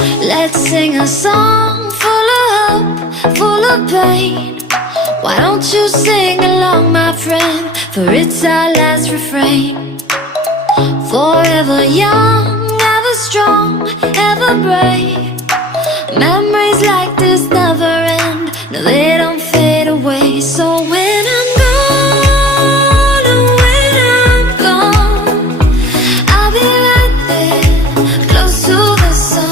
Let's sing a song full of hope, full of pain. Why don't you sing along, my friend? For it's our last refrain. Forever young, ever strong, ever brave. Memories like this never end. No, they don't fade away. So when I'm gone, oh, when I'm gone, I'll be right there, close to the sun.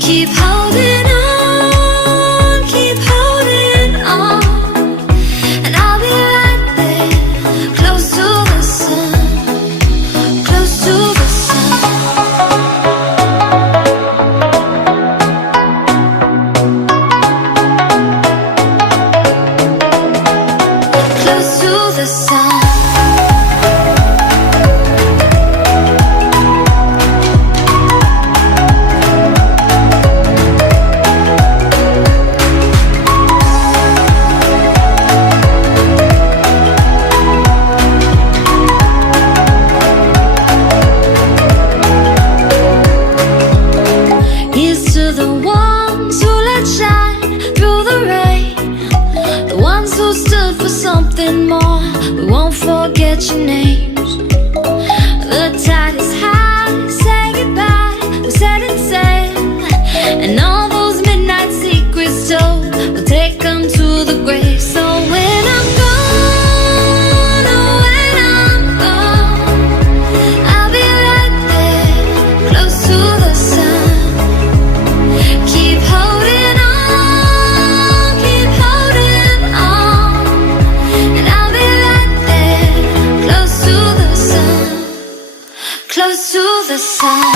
Keep holding on, keep holding on, and I'll be right there, close to the sun, close to the sun. Close to the sun. Here's to the ones who let shine through the rain, the ones who stood for something more. We won't forget your names. The tide is high, say goodbye, we're setting sail, and all those midnight secrets told, we'll take them to the grave. So when I'm gone, oh, when I'm gone, I'll be right there, close to the sun. Keep holding on, keep holding on, and I'll be right there, close to the sun, close to the sun.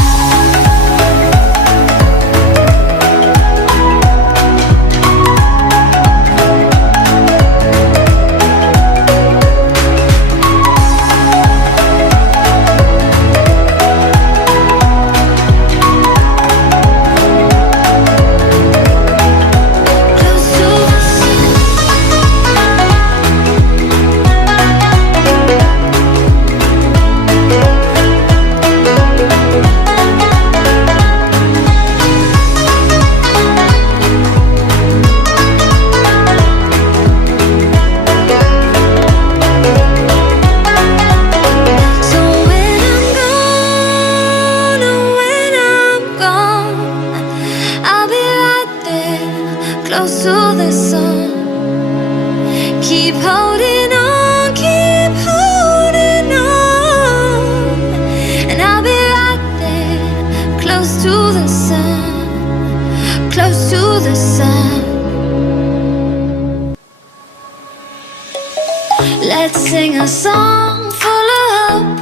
Close to the sun. Keep holding on, keep holding on, and I'll be right there, close to the sun, close to the sun. Let's sing a song